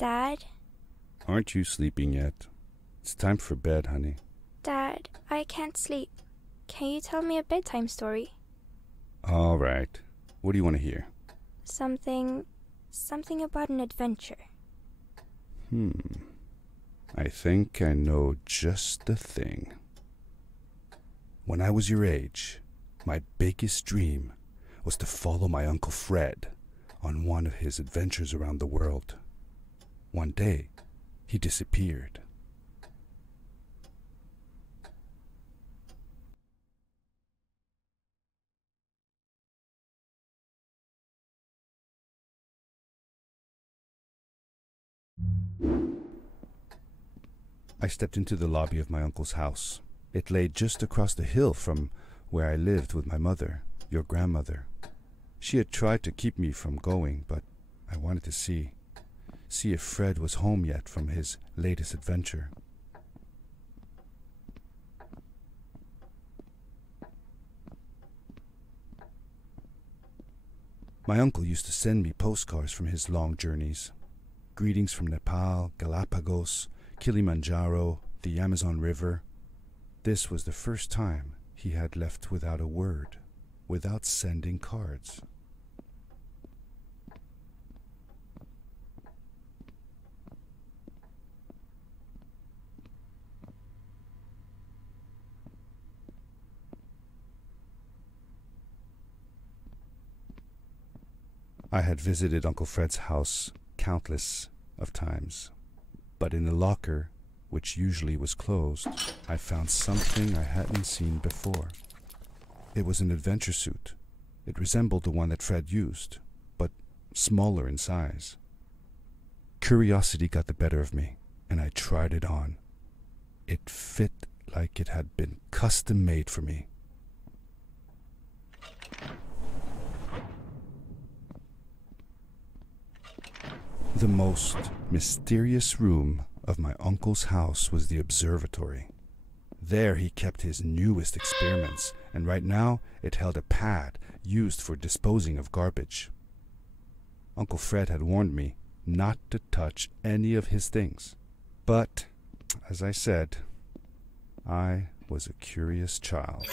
Dad? Aren't you sleeping yet? It's time for bed, honey. Dad, I can't sleep. Can you tell me a bedtime story? All right. What do you want to hear? Something about an adventure. I think I know just the thing. When I was your age, my biggest dream was to follow my Uncle Fred on one of his adventures around the world. One day, he disappeared. I stepped into the lobby of my uncle's house. It lay just across the hill from where I lived with my mother, your grandmother. She had tried to keep me from going, but I wanted to see if Fred was home yet from his latest adventure. My uncle used to send me postcards from his long journeys. Greetings from Nepal, Galapagos, Kilimanjaro, the Amazon River. This was the first time he had left without a word, without sending cards. I had visited Uncle Fred's house countless of times, but in the locker, which usually was closed, I found something I hadn't seen before. It was an adventure suit. It resembled the one that Fred used, but smaller in size. Curiosity got the better of me, and I tried it on. It fit like it had been custom made for me. The most mysterious room of my uncle's house was the observatory. There he kept his newest experiments, and right now it held a pad used for disposing of garbage. Uncle Fred had warned me not to touch any of his things. But, as I said, I was a curious child.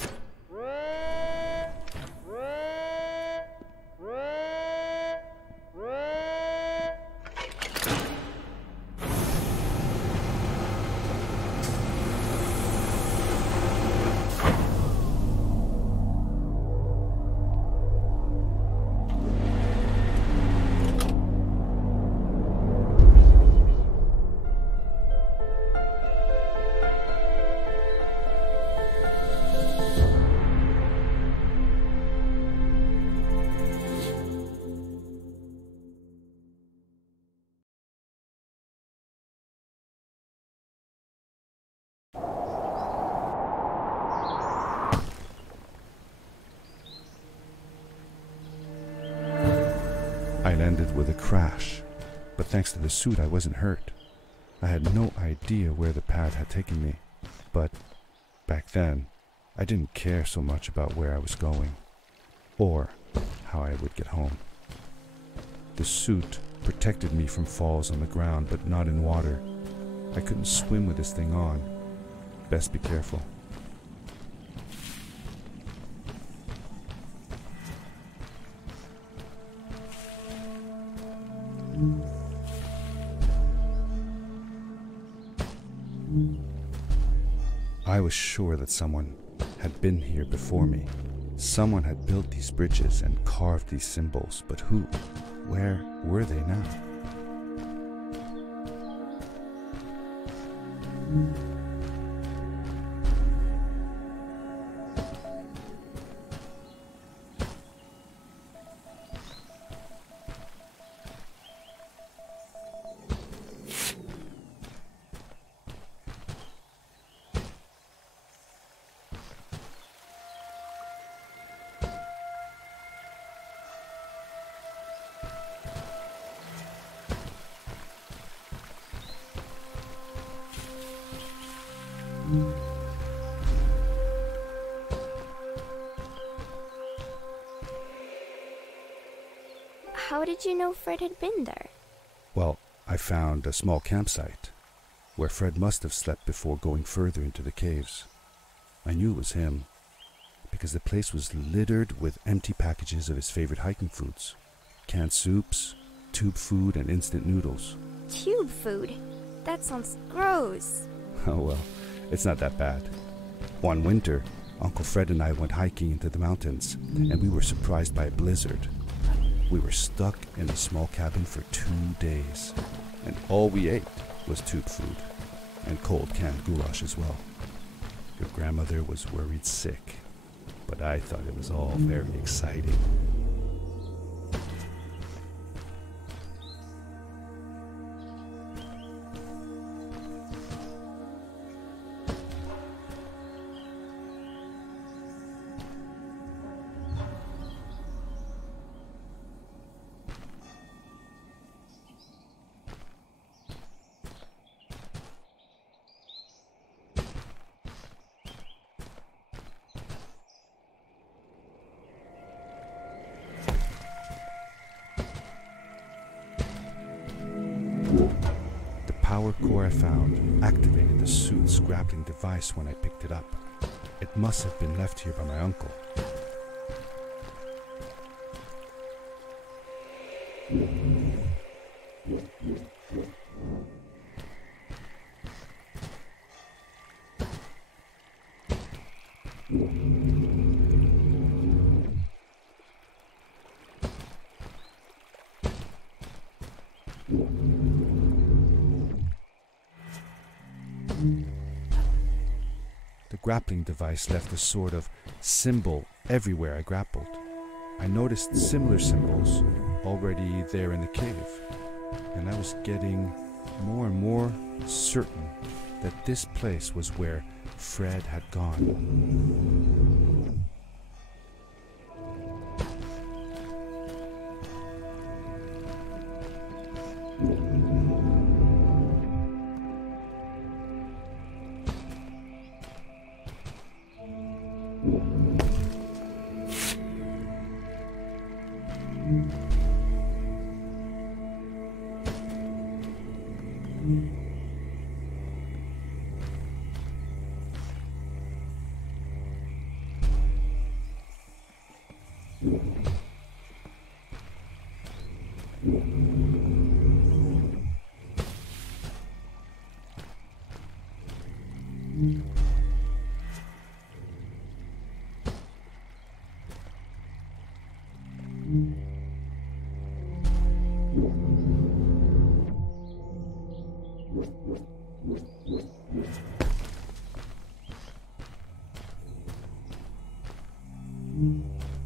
I landed with a crash, but thanks to the suit I wasn't hurt. I had no idea where the pad had taken me, but back then I didn't care so much about where I was going, or how I would get home. The suit protected me from falls on the ground, but not in water. I couldn't swim with this thing on. Best be careful. I was sure that someone had been here before me. Someone had built these bridges and carved these symbols, but who? Where were they now? How did you know Fred had been there? Well, I I found a small campsite where Fred must have slept before going further into the caves. I knew it was him because the place was littered with empty packages of his favorite hiking foods. Canned soups, tube food, and instant noodles. Tube food? That sounds gross. Oh well, it's not that bad. One winter, Uncle Fred and I went hiking into the mountains, and we were surprised by a blizzard. We were stuck in a small cabin for 2 days, and all we ate was tube food, and cold canned goulash as well. Your grandmother was worried sick, but I thought it was all very exciting. The power core I found activated the suit's grappling device when I picked it up. It must have been left here by my uncle. The grappling device left a sort of symbol everywhere I grappled. I noticed similar symbols already there in the cave, and I was getting more and more certain that this place was where Fred had gone.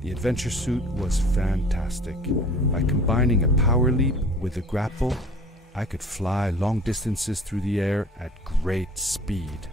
The adventure suit was fantastic. By combining a power leap with a grapple, I could fly long distances through the air at great speed.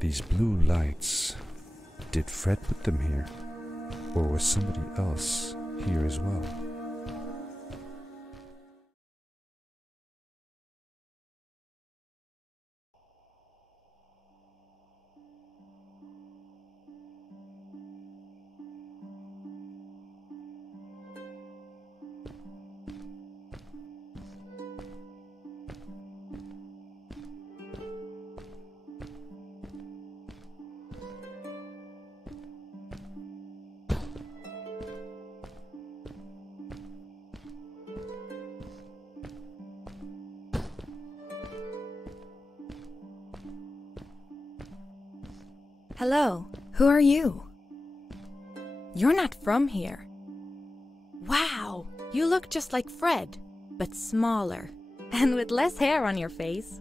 These blue lights. Did Fred put them here? Or was somebody else here as well? Hello, who are you? You're not from here. Wow, you look just like Fred, but smaller, and with less hair on your face.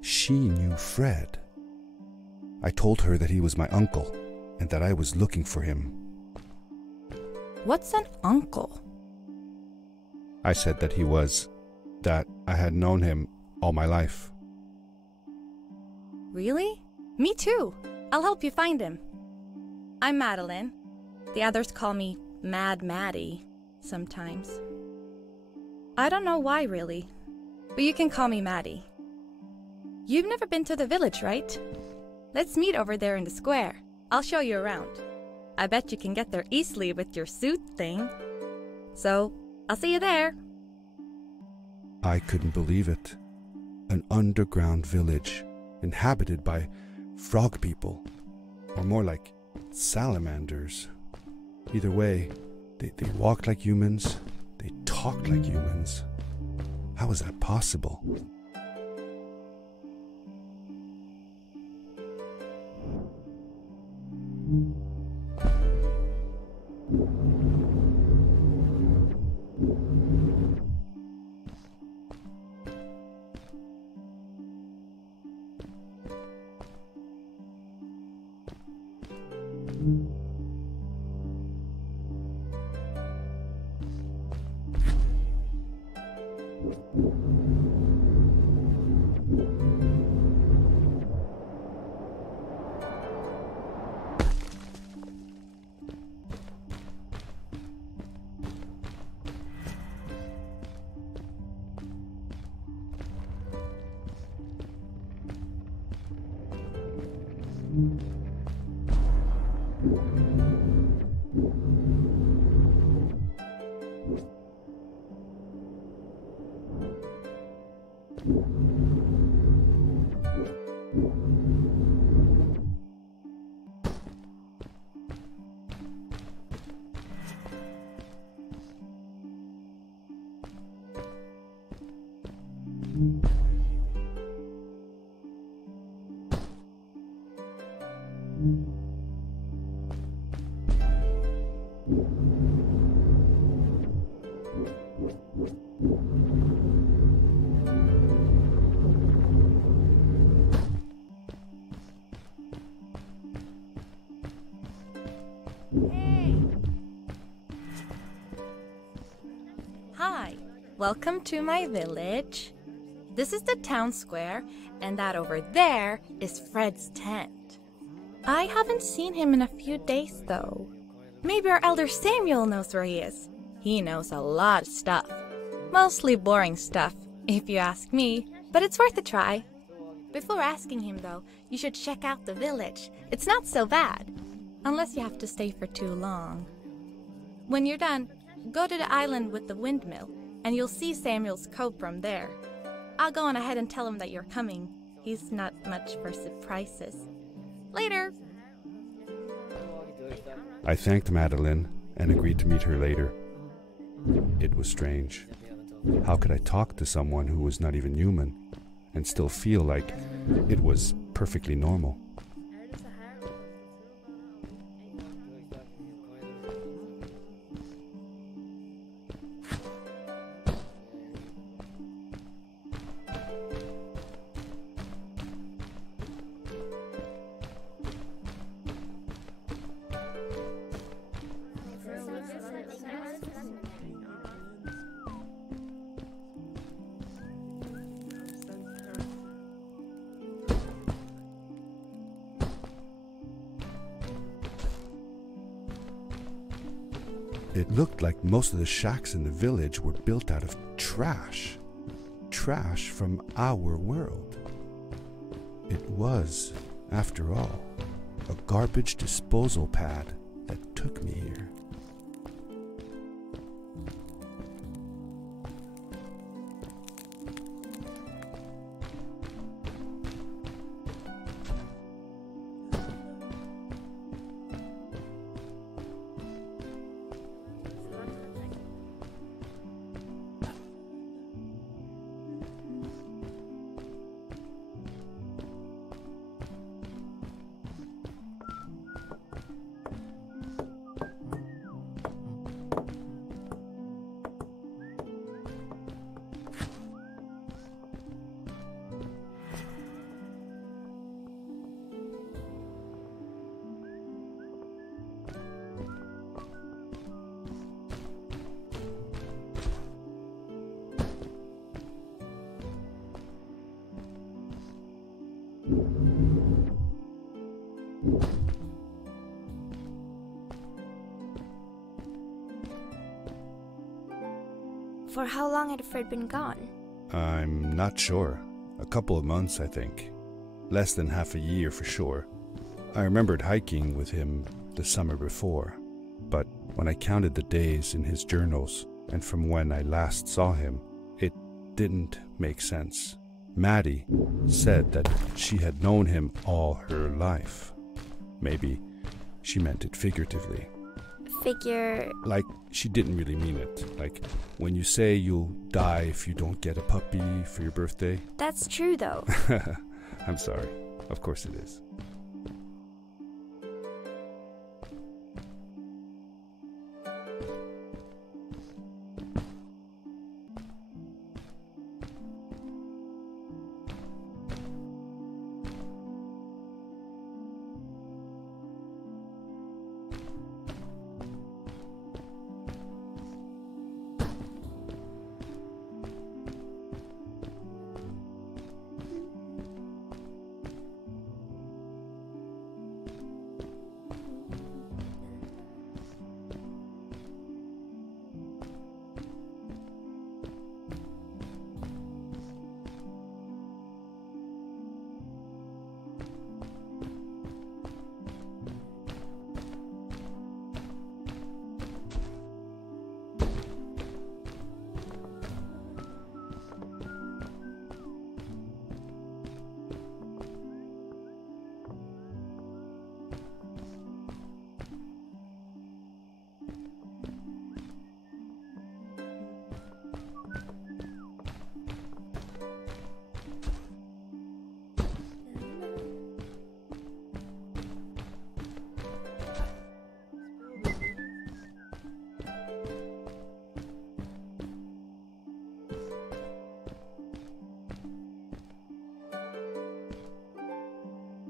She knew Fred. I told her that he was my uncle, and that I was looking for him. What's an uncle? I said that I had known him all my life. Really? Me too. I'll help you find him. I'm Madeline. The others call me Mad Maddie sometimes. I don't know why really, but you can call me Maddie. You've never been to the village, right? Let's meet over there in the square. I'll show you around. I bet you can get there easily with your suit thing. So, I'll see you there. I couldn't believe it. An underground village inhabited by frog people, or more like salamanders. Either way, they walked like humans, they talked like humans. How is that possible? Hi, welcome to my village. This is the town square, and that over there is Fred's tent. I haven't seen him in a few days though. Maybe our elder Samuel knows where he is. He knows a lot of stuff. Mostly boring stuff, if you ask me, but it's worth a try. Before asking him though, you should check out the village. It's not so bad, unless you have to stay for too long. When you're done, go to the island with the windmill, and you'll see Samuel's cove from there. I'll go on ahead and tell him that you're coming. He's not much for surprises. Later! I thanked Madeline and agreed to meet her later. It was strange. How could I talk to someone who was not even human and still feel like it was perfectly normal? It looked like most of the shacks in the village were built out of trash. Trash from our world. It was, after all, a garbage disposal pad that took me here. For how long had Fred been gone? I'm not sure. A couple of months, I think. Less than half a year for sure. I remembered hiking with him the summer before, but when I counted the days in his journals and from when I last saw him, it didn't make sense. Maddie said that she had known him all her life. Maybe she meant it figuratively. Figure... Like, she didn't really mean it. Like, when you say you'll die if you don't get a puppy for your birthday. That's true, though. I'm sorry. Of course it is.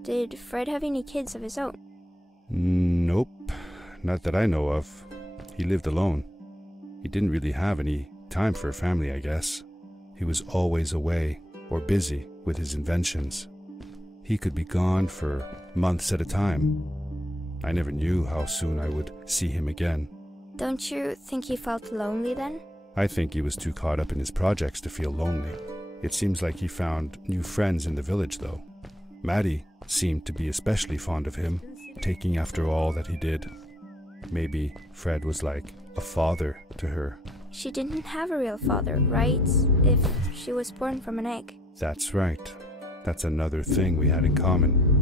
Did Fred have any kids of his own? Nope. Not that I know of. He lived alone. He didn't really have any time for a family, I guess. He was always away or busy with his inventions. He could be gone for months at a time. I never knew how soon I would see him again. Don't you think he felt lonely then? I think he was too caught up in his projects to feel lonely. It seems like he found new friends in the village, though. Maddie seemed to be especially fond of him, taking after all that he did. Maybe Fred was like a father to her. She didn't have a real father, right? If she was born from an egg. That's right. That's another thing we had in common.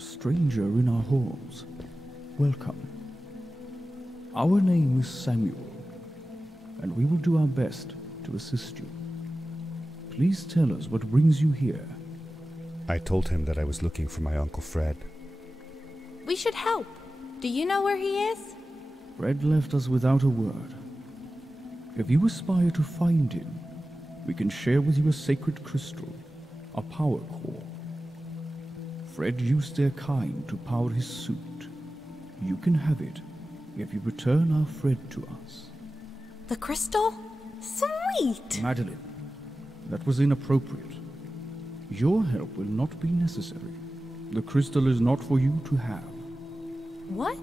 a stranger in our halls. Welcome. Our name is Samuel, and we will do our best to assist you. Please tell us what brings you here. I told him that I was looking for my Uncle Fred. We should help. Do you know where he is? Fred left us without a word. If you aspire to find him, we can share with you a sacred crystal, a power core. Fred used their kind to power his suit. You can have it if you return our Fred to us. The crystal? Sweet! Madeline, that was inappropriate. Your help will not be necessary. The crystal is not for you to have. What?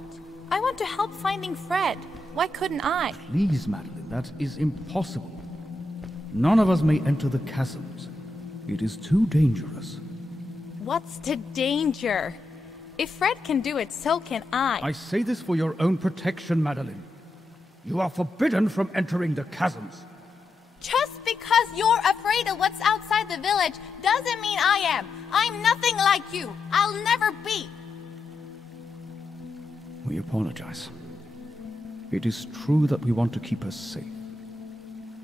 I want to help finding Fred. Why couldn't I? Please, Madeline, that is impossible. None of us may enter the chasms. It is too dangerous. What's the danger? If Fred can do it, so can I. I say this for your own protection, Madeline. You are forbidden from entering the chasms. Just because you're afraid of what's outside the village doesn't mean I am. I'm nothing like you. I'll never be. We apologize. It is true that we want to keep her safe,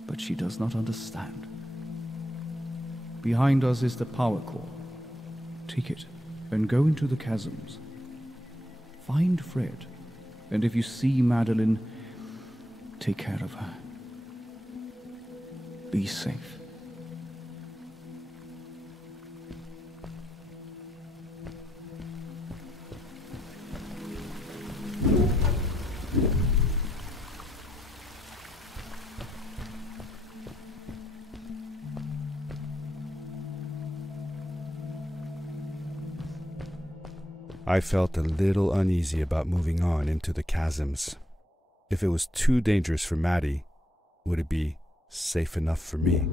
but she does not understand. Behind us is the power core. Take it and go into the chasms. Find Fred, and if you see Madeline, take care of her. Be safe. I felt a little uneasy about moving on into the chasms. If it was too dangerous for Maddie, would it be safe enough for me?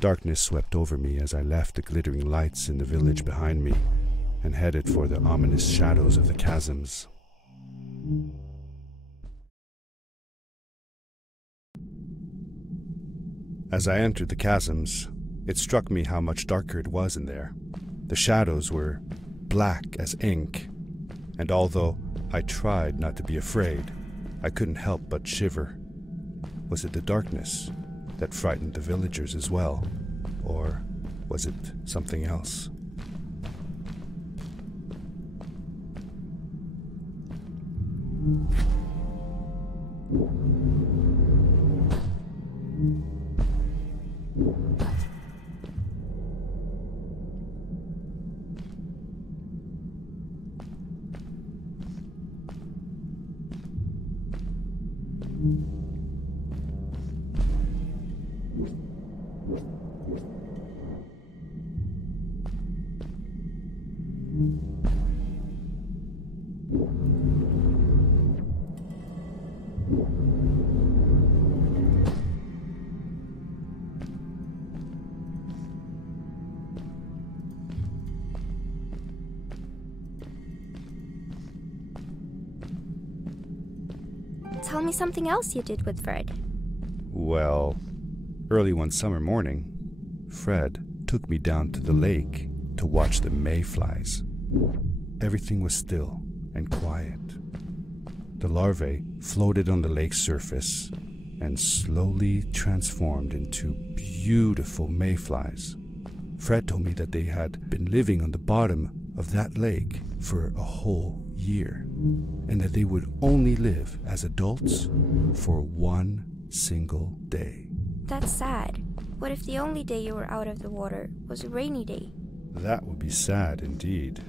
Darkness swept over me as I left the glittering lights in the village behind me and headed for the ominous shadows of the chasms. As I entered the chasms, it struck me how much darker it was in there. The shadows were black as ink, and although I tried not to be afraid, I couldn't help but shiver. Was it the darkness that frightened the villagers as well, or was it something else? Tell me something else you did with Fred. Well, early one summer morning, Fred took me down to the lake to watch the mayflies. Everything was still and quiet. The larvae floated on the lake's surface and slowly transformed into beautiful mayflies. Fred told me that they had been living on the bottom of that lake for a whole year, and that they would only live as adults for one single day. That's sad. What if the only day you were out of the water was a rainy day? That would be sad indeed.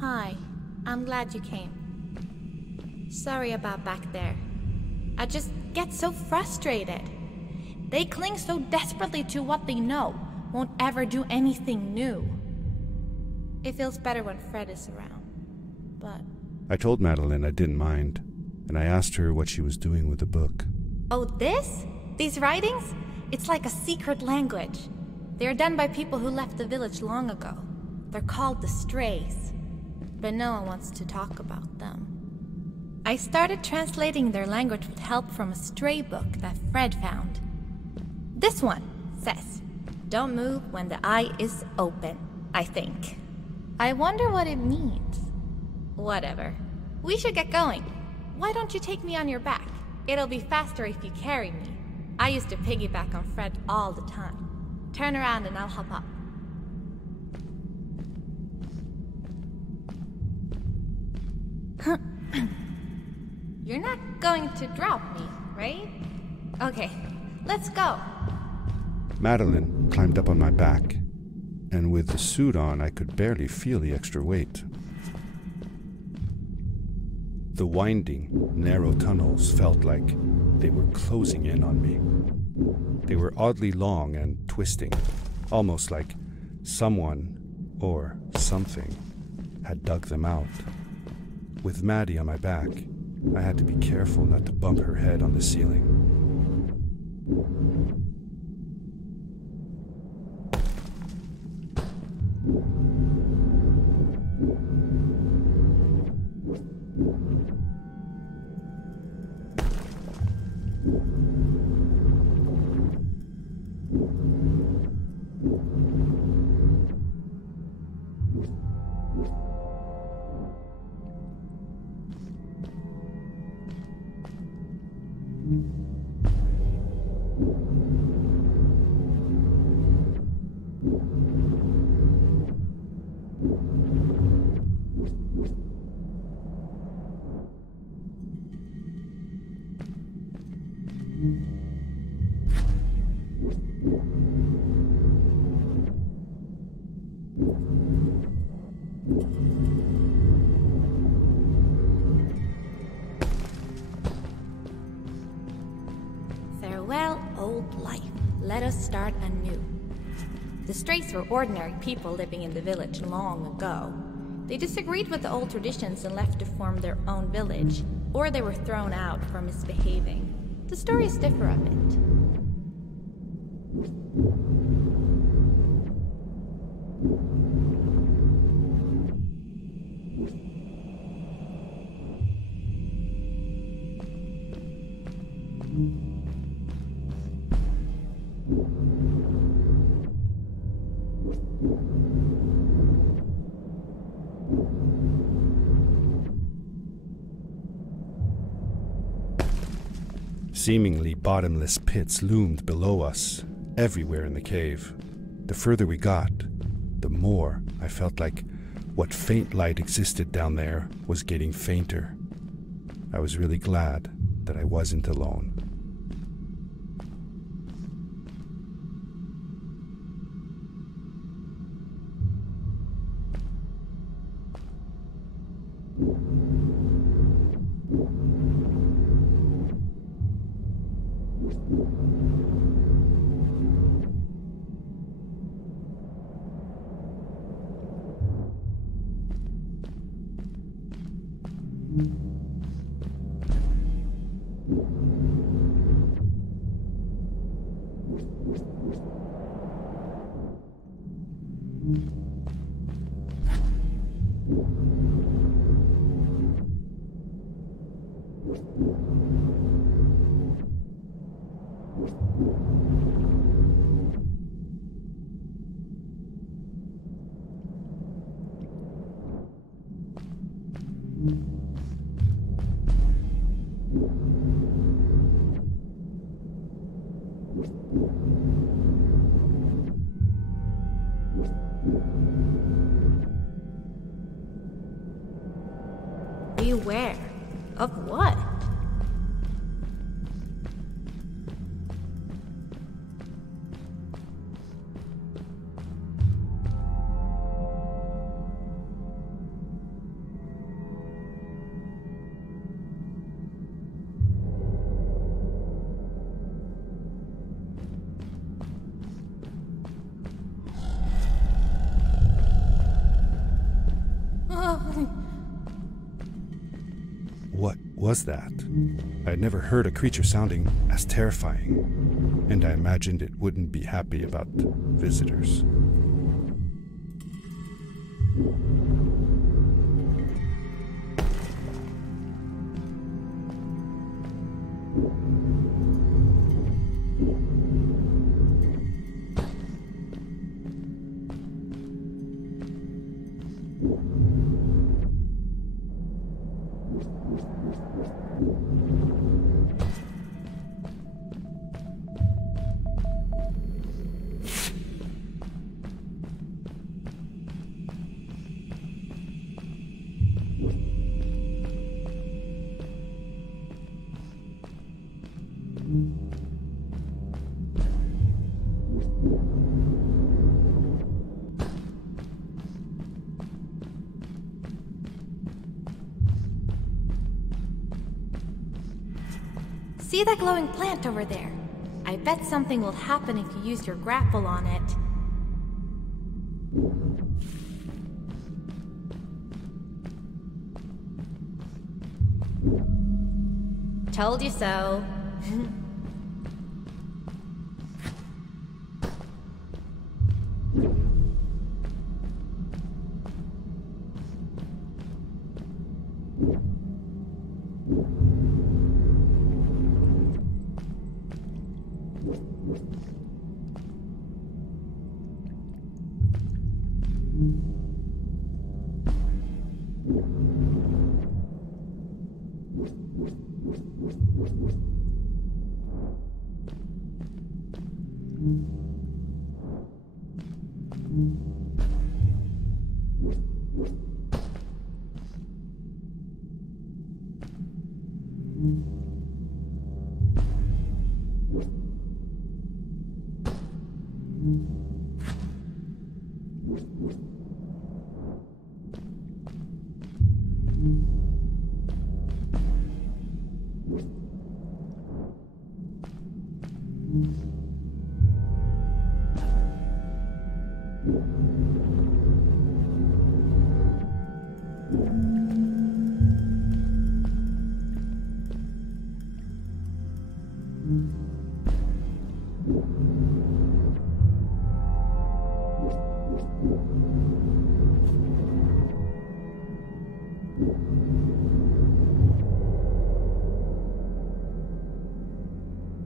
Hi, I'm glad you came. Sorry about back there. I just get so frustrated. They cling so desperately to what they know, won't ever do anything new. It feels better when Fred is around, but... I told Madeline I didn't mind, and I asked her what she was doing with the book. Oh, this? These writings? It's like a secret language. They are done by people who left the village long ago. They're called the Strays, but no one wants to talk about them. I started translating their language with help from a stray book that Fred found. This one says, "Don't move when the eye is open," I think. I wonder what it means. Whatever. We should get going. Why don't you take me on your back? It'll be faster if you carry me. I used to piggyback on Fred all the time. Turn around and I'll hop up. You're not going to drop me, right? Okay, let's go. Madeline climbed up on my back, and with the suit on, I could barely feel the extra weight. The winding, narrow tunnels felt like they were closing in on me. They were oddly long and twisting, almost like someone or something had dug them out. With Maddie on my back, I had to be careful not to bump her head on the ceiling. Farewell, old life. Let us start anew. The Strays were ordinary people living in the village long ago. They disagreed with the old traditions and left to form their own village, or they were thrown out for misbehaving. The stories differ a bit. Seemingly bottomless pits loomed below us, everywhere in the cave. The further we got, the more I felt like what faint light existed down there was getting fainter. I was really glad that I wasn't alone. Beware. Of what? What was that? I had never heard a creature sounding as terrifying, and I imagined it wouldn't be happy about visitors. See that glowing plant over there? I bet something will happen if you use your grapple on it. Told you so.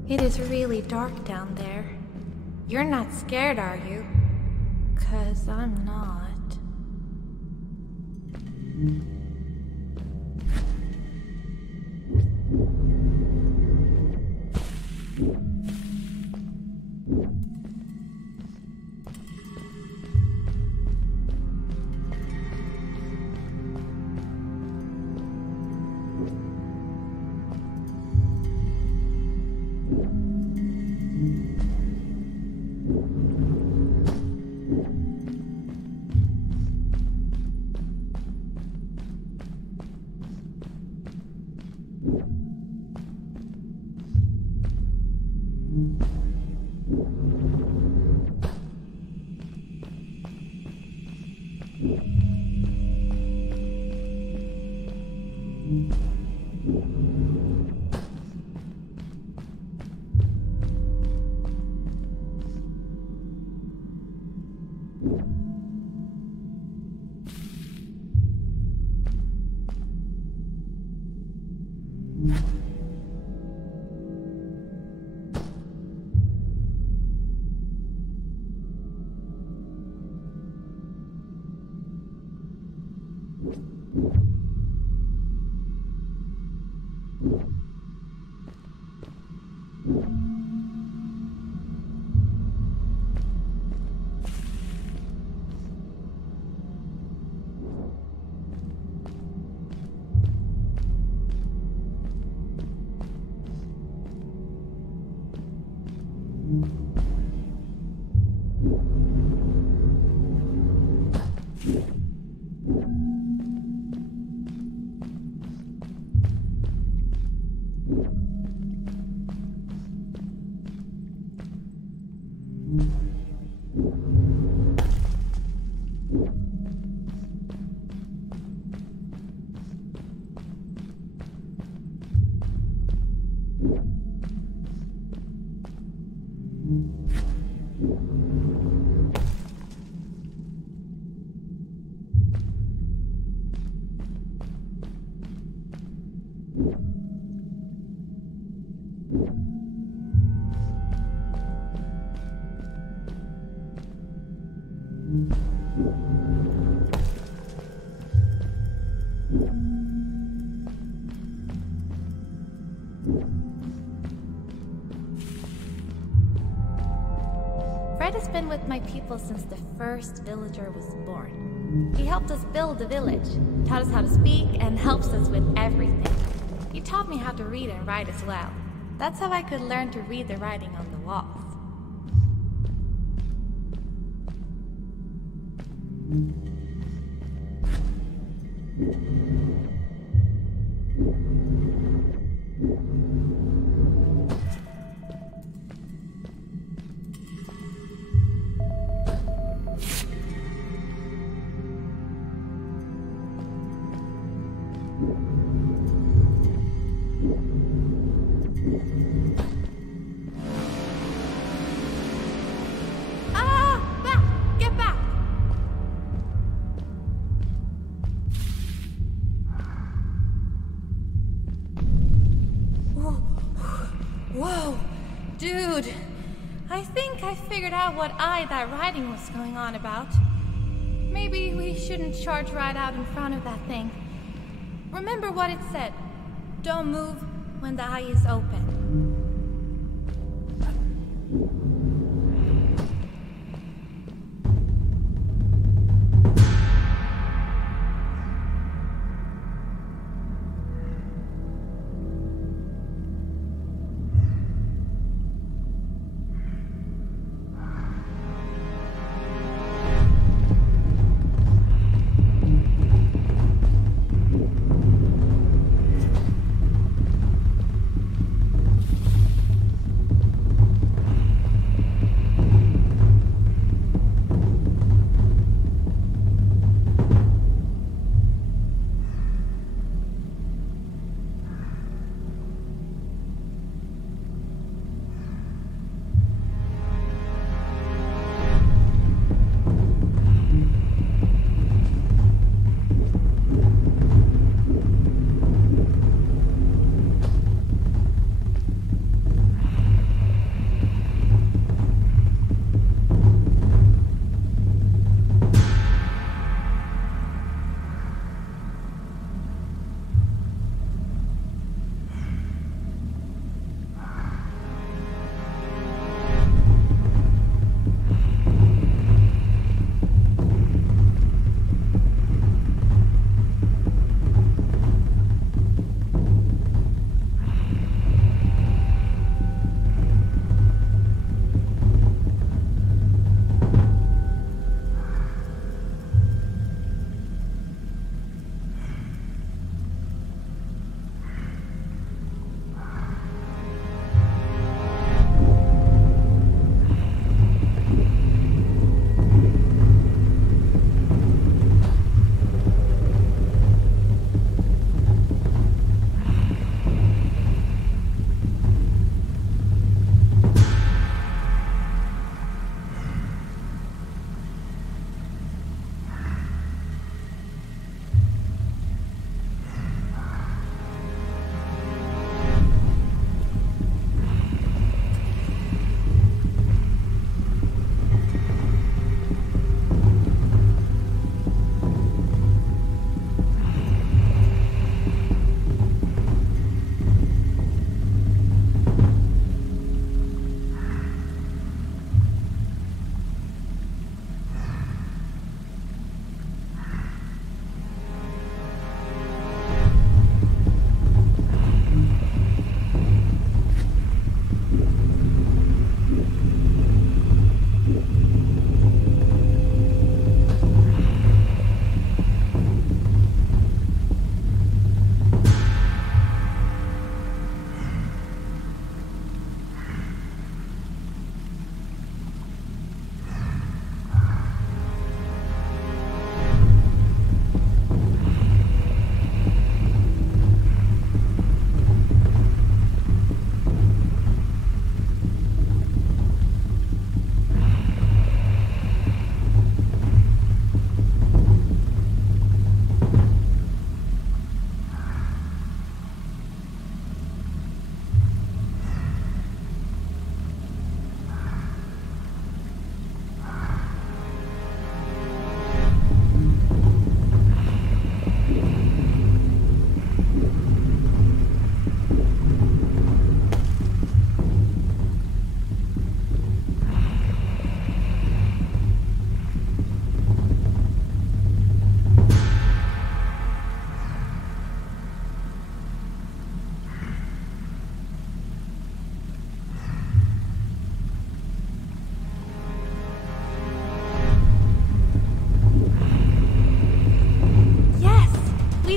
It is really dark down there. You're not scared, are you? 'Cause I'm not. been with my people since the first villager was born. He helped us build the village, taught us how to speak, and helps us with everything. He taught me how to read and write as well. That's how I could learn to read the writing on the walls. Whoa, dude. I think I figured out what that writing was going on about. Maybe we shouldn't charge right out in front of that thing. Remember what it said. Don't move when the eye is open.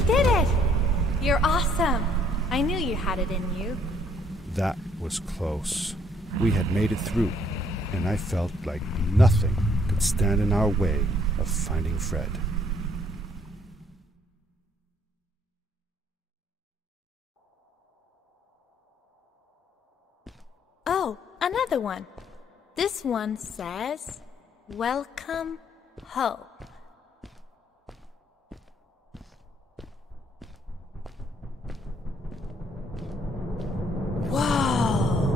did it! You're awesome! I knew you had it in you. That was close. We had made it through, and I felt like nothing could stand in our way of finding Fred. Oh, another one. This one says, "Welcome home." Whoa!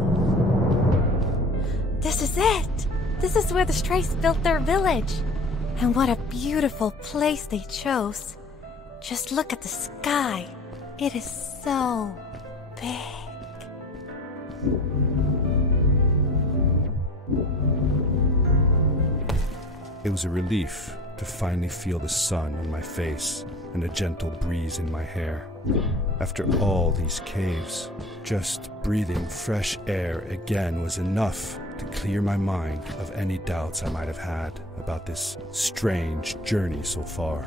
This is it! This is where the Strays built their village. And what a beautiful place they chose. Just look at the sky. It is so big. It was a relief to finally feel the sun on my face and a gentle breeze in my hair. After all these caves, just breathing fresh air again was enough to clear my mind of any doubts I might have had about this strange journey so far.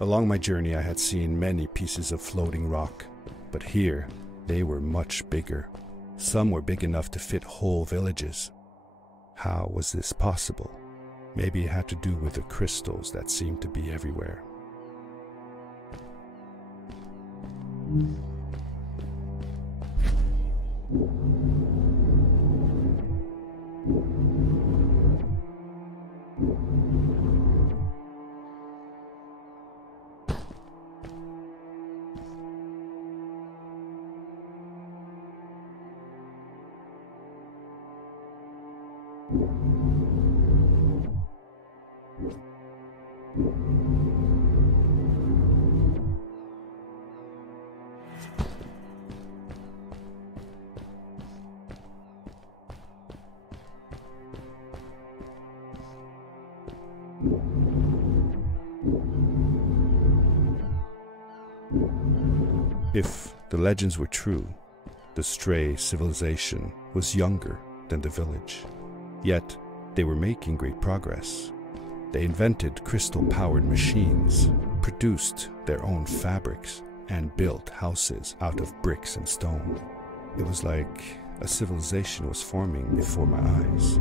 Along my journey I had seen many pieces of floating rock, but here they were much bigger. Some were big enough to fit whole villages. How was this possible? Maybe it had to do with the crystals that seemed to be everywhere. If the legends were true, the Stray civilization was younger than the village. Yet, they were making great progress. They invented crystal-powered machines, produced their own fabrics, and built houses out of bricks and stone. It was like a civilization was forming before my eyes.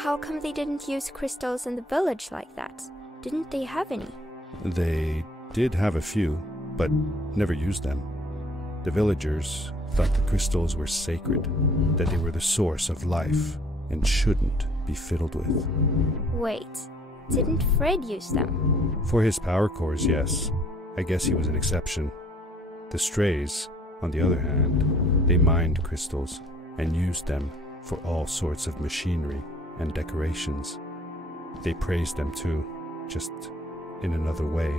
How come they didn't use crystals in the village like that? Didn't they have any? They did have a few, but never used them. The villagers thought the crystals were sacred, that they were the source of life and shouldn't be fiddled with. Wait, didn't Fred use them? For his power cores, yes. I guess he was an exception. The strays, on the other hand, they mined crystals and used them for all sorts of machinery and decorations. They praised them too, just in another way.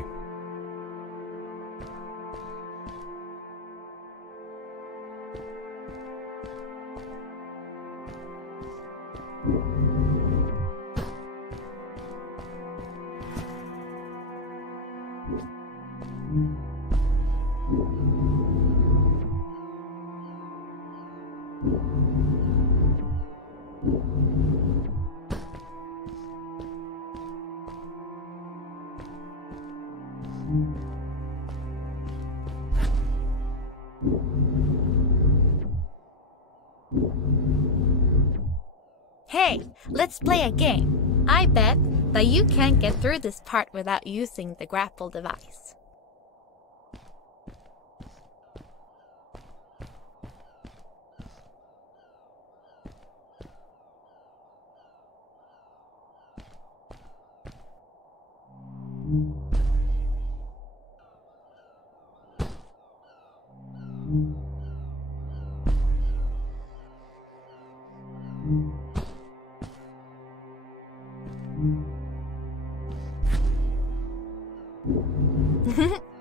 Hey, let's play a game. I bet that you can't get through this part without using the grapple device.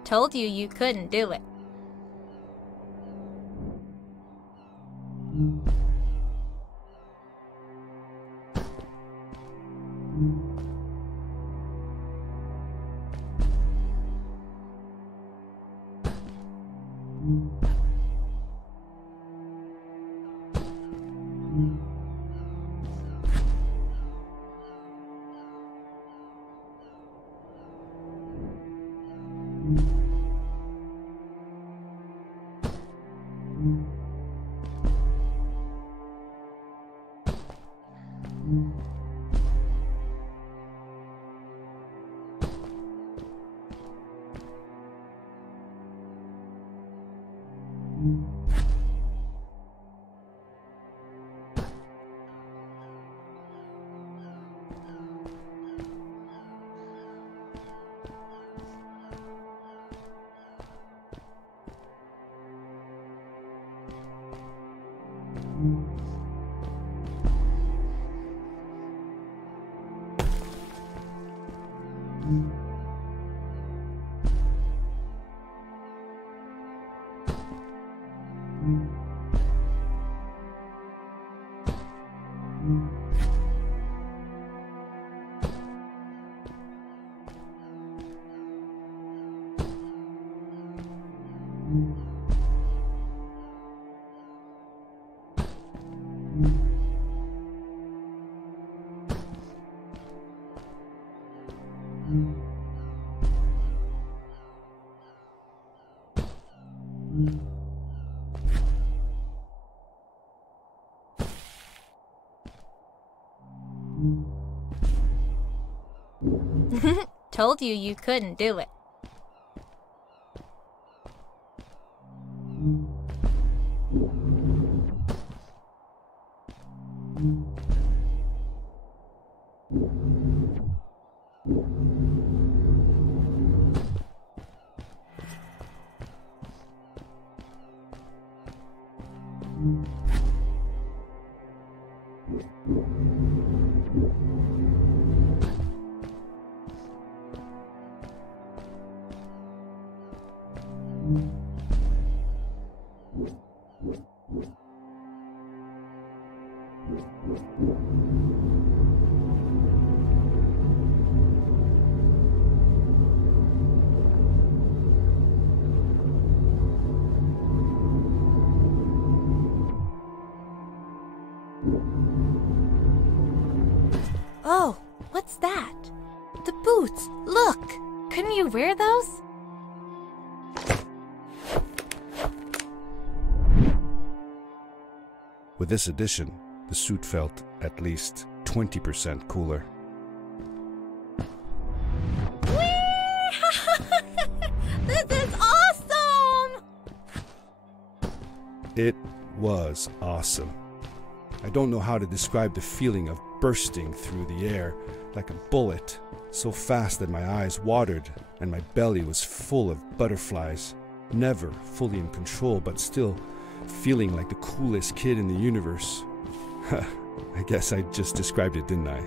Told you you couldn't do it. Told you you couldn't do it. Oh, what's that? The boots! Look! Couldn't you wear those? With this addition, the suit felt at least 20% cooler. This is awesome! It was awesome. I don't know how to describe the feeling of bursting through the air like a bullet, so fast that my eyes watered and my belly was full of butterflies, never fully in control, but still feeling like the coolest kid in the universe. I guess I just described it, didn't I?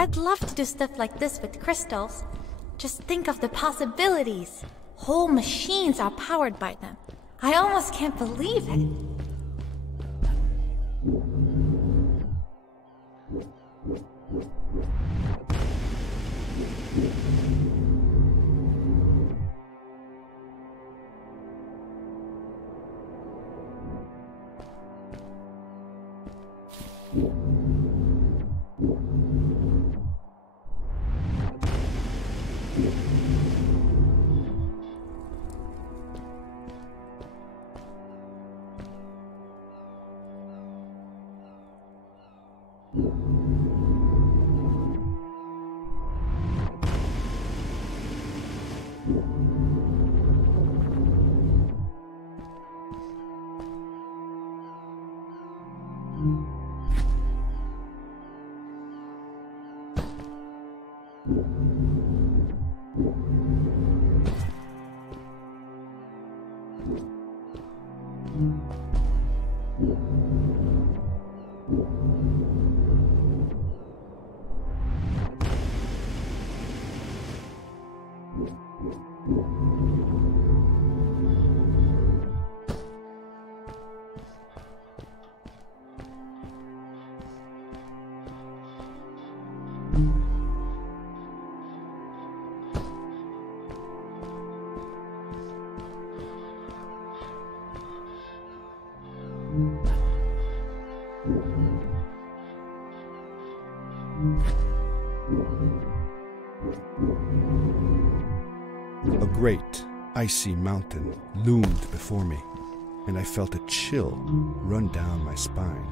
I'd love to do stuff like this with crystals. Just think of the possibilities. Whole machines are powered by them. I almost can't believe it. A great, icy mountain loomed before me, and I felt a chill run down my spine.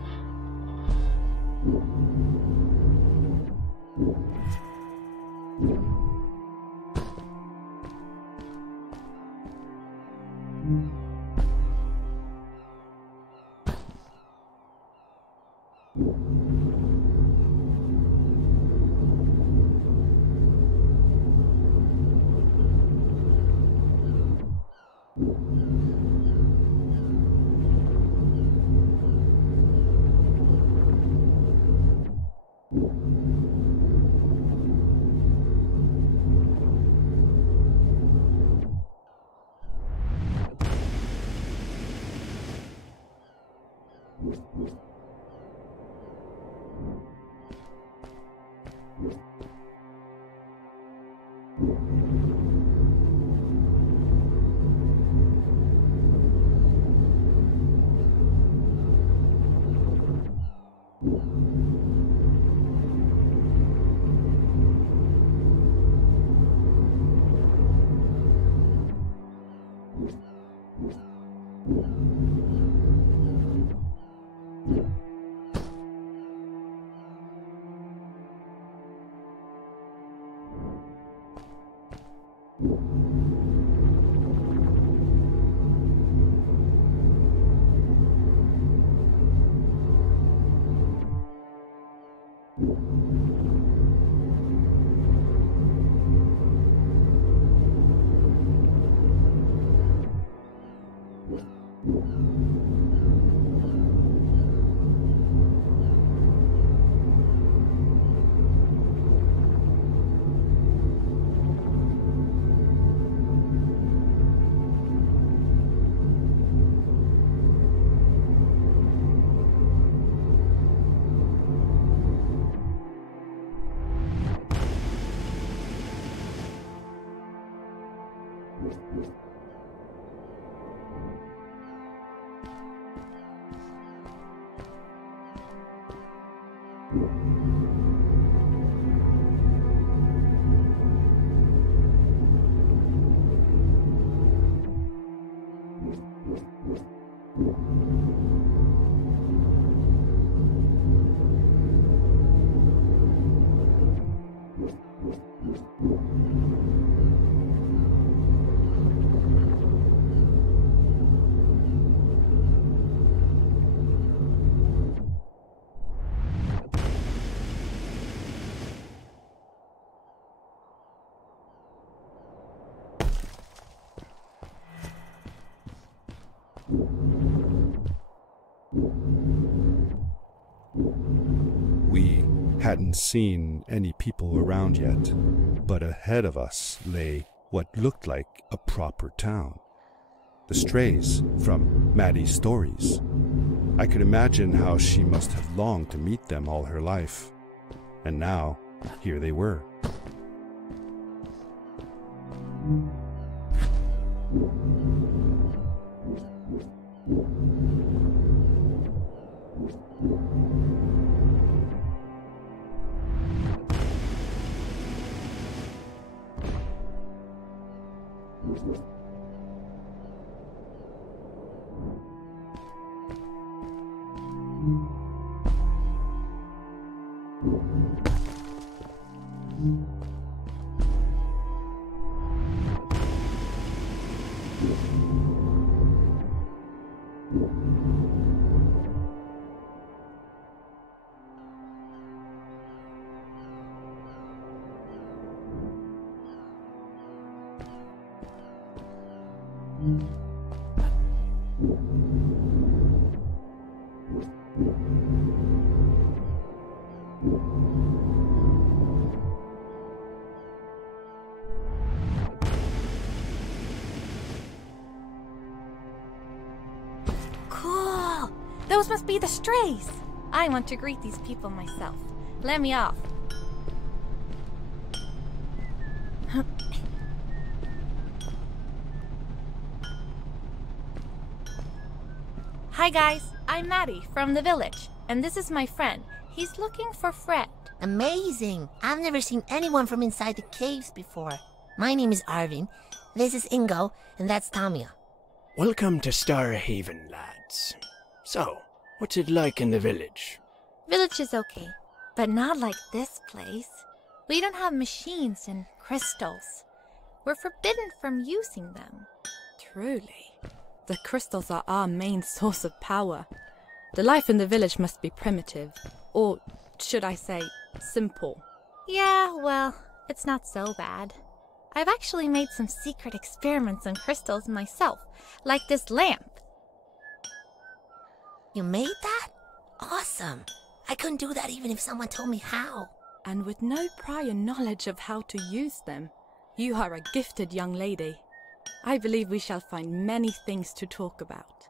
We hadn't seen any people around yet, but ahead of us lay what looked like a proper town. The strays from Maddie's stories. I could imagine how she must have longed to meet them all her life. And now, here they were. Those must be the strays. I want to greet these people myself. Let me off. Hi guys, I'm Maddie from the village, and this is my friend. He's looking for Fred. Amazing! I've never seen anyone from inside the caves before. My name is Arvin, this is Ingo, and that's Tamia. Welcome to Starhaven, lads. So, what's it like in the village? Village is okay, but not like this place. We don't have machines and crystals. We're forbidden from using them. Truly. The crystals are our main source of power. The life in the village must be primitive, or should I say, simple. Yeah, well, it's not so bad. I've actually made some secret experiments on crystals myself, like this lamp. You made that? Awesome! I couldn't do that even if someone told me how. And with no prior knowledge of how to use them, you are a gifted young lady. I believe we shall find many things to talk about.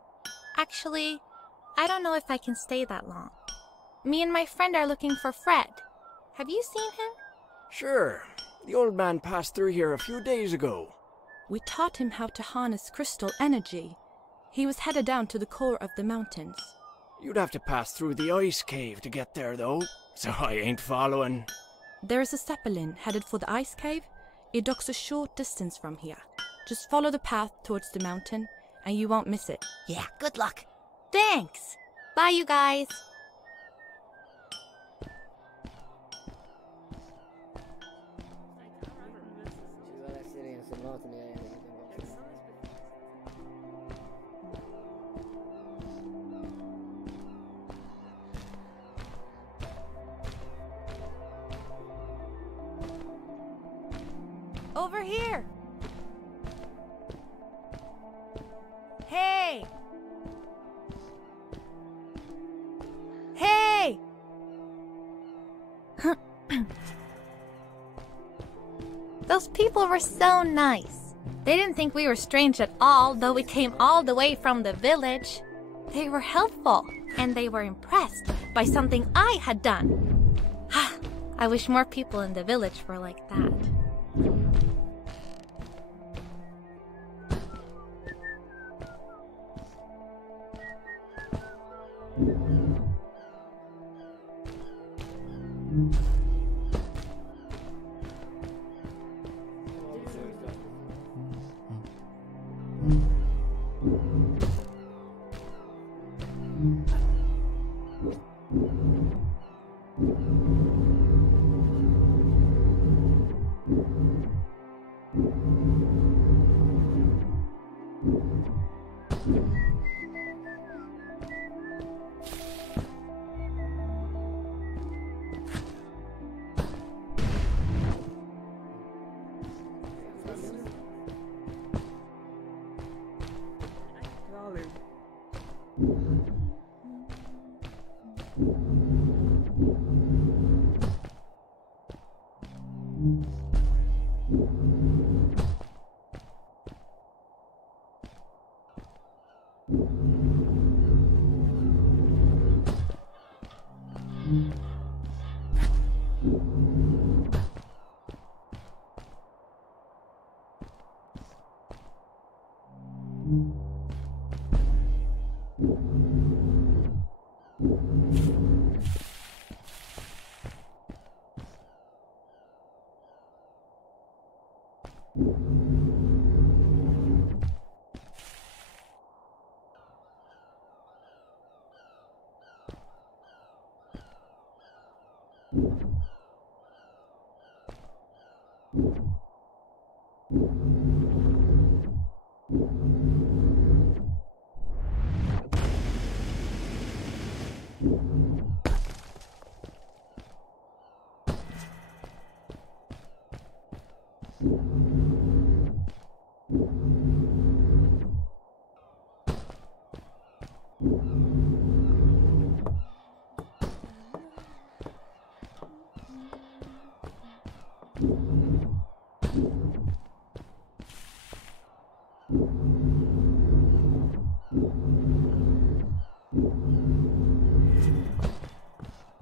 Actually, I don't know if I can stay that long. Me and my friend are looking for Fred. Have you seen him? Sure. The old man passed through here a few days ago. We taught him how to harness crystal energy. He was headed down to the core of the mountains. You'd have to pass through the ice cave to get there, though, so I ain't following. There is a zeppelin headed for the ice cave. It docks a short distance from here. Just follow the path towards the mountain, and you won't miss it. Yeah, good luck. Thanks! Bye, you guys! Over here! Hey! Hey! Those people were so nice. They didn't think we were strange at all, though we came all the way from the village. They were helpful, and they were impressed by something I had done. I wish more people in the village were like that.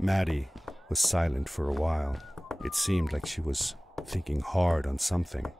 Maddie was silent for a while. It seemed like she was thinking hard on something.